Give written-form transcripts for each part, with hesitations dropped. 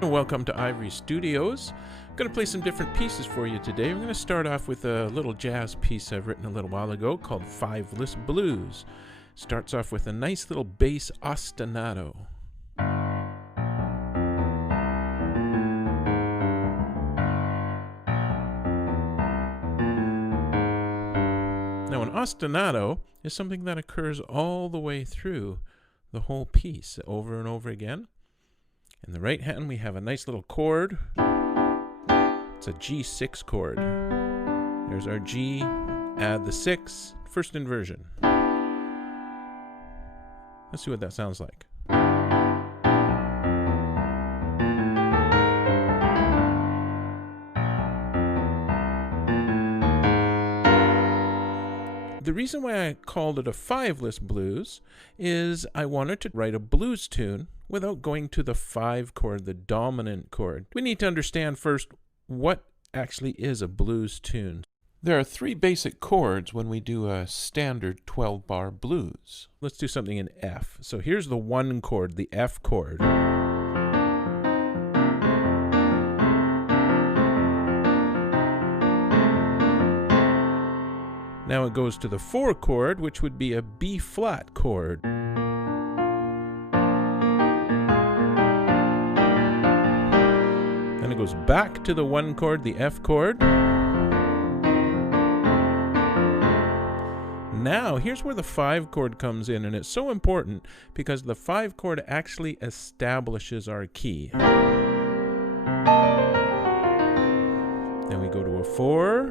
Welcome to Ivory Studios. I'm going to play some different pieces for you today. We're going to start off with a little jazz piece I've written a little while ago called Fiveless Blues. Starts off with a nice little bass ostinato. Now, an ostinato is something that occurs all the way through the whole piece, over and over again. In the right hand, we have a nice little chord. It's a G6 chord. There's our G, add the 6, first inversion. Let's see what that sounds like. The reason why I called it a fiveless blues is I wanted to write a blues tune without going to the 5 chord, the dominant chord. We need to understand first what actually is a blues tune. There are 3 basic chords when we do a standard 12-bar blues. Let's do something in F. So here's the 1 chord, the F chord. Now it goes to the 4 chord, which would be a B flat chord. Then it goes back to the 1 chord, the F chord. Now, here's where the 5 chord comes in, and it's so important because the 5 chord actually establishes our key. Then we go to a 4,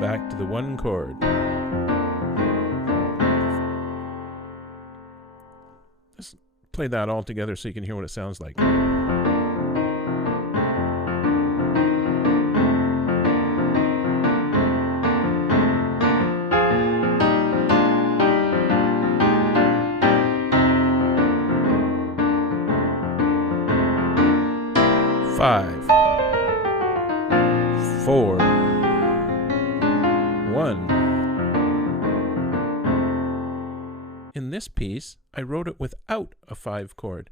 back to the 1 chord. Let's play that all together so you can hear what it sounds like. 5, 4, 1. In this piece, I wrote it without a 5 chord.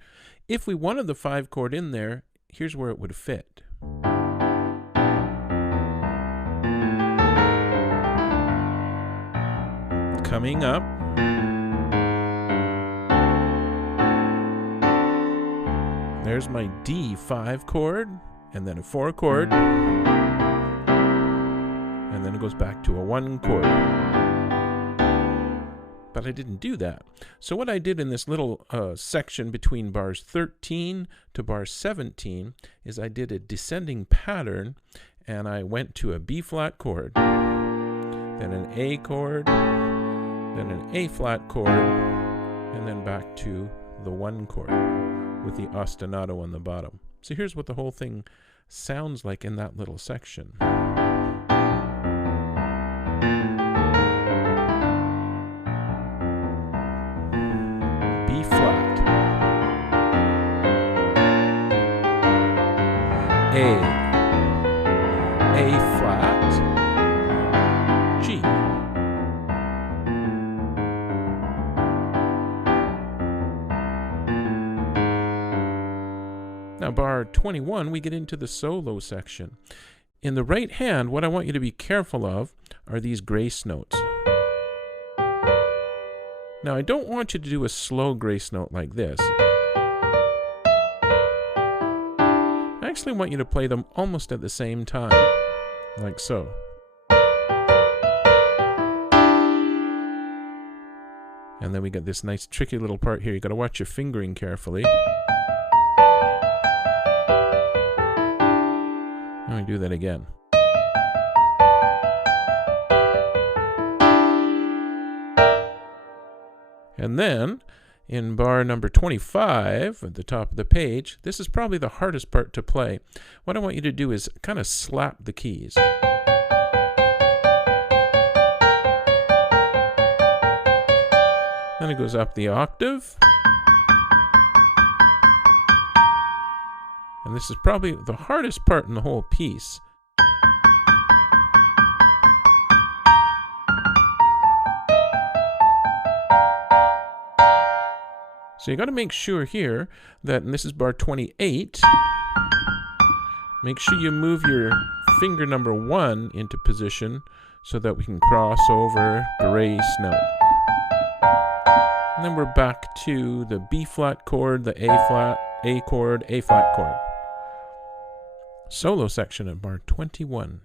If we wanted the 5 chord in there, here's where it would fit. Coming up, there's my D5 chord, and then a 4 chord, and then it goes back to a 1 chord. But I didn't do that. So what I did in this little section between bars 13 to bar 17 is I did a descending pattern, and I went to a B flat chord, then an A chord, then an A flat chord, and then back to the 1 chord with the ostinato on the bottom. So here's what the whole thing sounds like in that little section. B flat, A flat, G. Now, bar 21, we get into the solo section. In the right hand, what I want you to be careful of are these grace notes. Now, I don't want you to do a slow grace note like this. I actually want you to play them almost at the same time, like so. And then we got this nice tricky little part here. You got to watch your fingering carefully. Let me do that again. And then, in bar number 25, at the top of the page, this is probably the hardest part to play. What I want you to do is kind of slap the keys. Then it goes up the octave. And this is probably the hardest part in the whole piece. So you got to make sure here that, and this is bar 28, make sure you move your finger number 1 into position so that we can cross over grace note. And then we're back to the B flat chord, the A flat, A chord, A flat chord. Solo section at bar 21.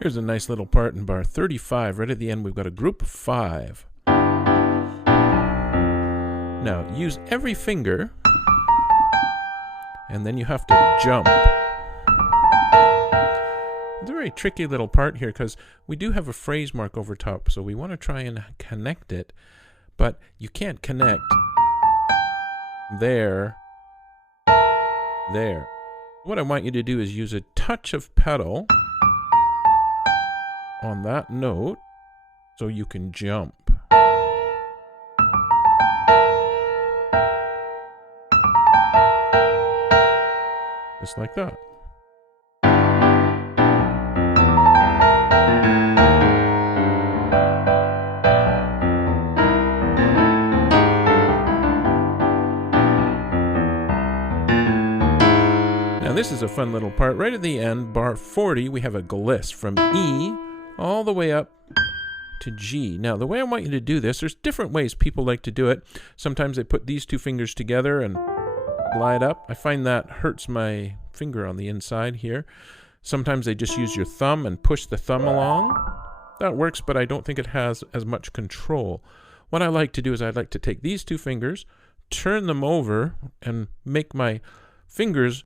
Here's a nice little part in bar 35. Right at the end, we've got a group of 5. Now, use every finger, and then you have to jump. It's a very tricky little part here because we do have a phrase mark over top, so we want to try and connect it, but you can't connect there. What I want you to do is use a touch of pedal on that note so you can jump. Just like that. Now this is a fun little part. Right at the end, bar 40, we have a gliss from E all the way up to G. Now, the way I want you to do this, there's different ways people like to do it. Sometimes they put these 2 fingers together and glide up. I find that hurts my finger on the inside here. Sometimes they just use your thumb and push the thumb along. That works, but I don't think it has as much control. What I like to do is I like to take these 2 fingers, turn them over, and make my fingers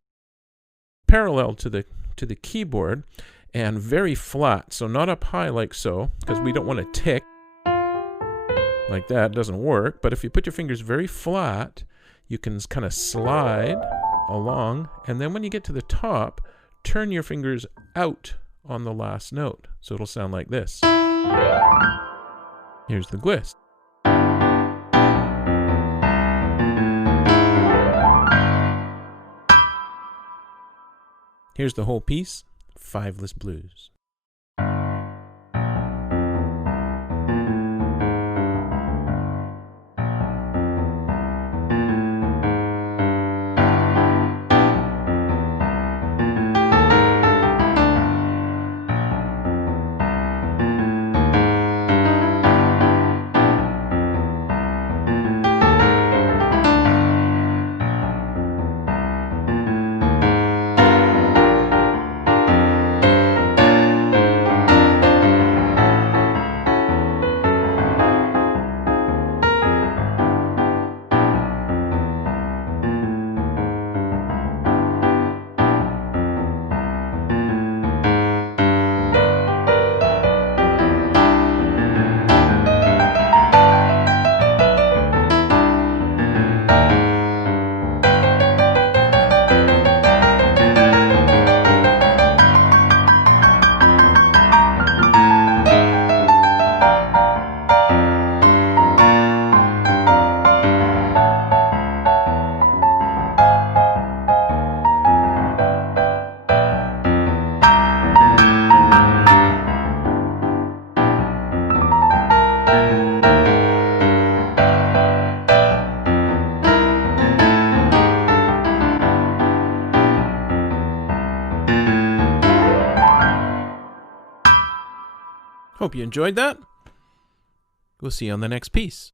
parallel to the keyboard, and very flat, so not up high like so, because we don't want to tick like that. It doesn't work. But if you put your fingers very flat, you can kind of slide along, and then when you get to the top, turn your fingers out on the last note, so it'll sound like this. Here's the gliss. Here's the whole piece. Fiveless Blues. Hope you enjoyed that. We'll see you on the next piece.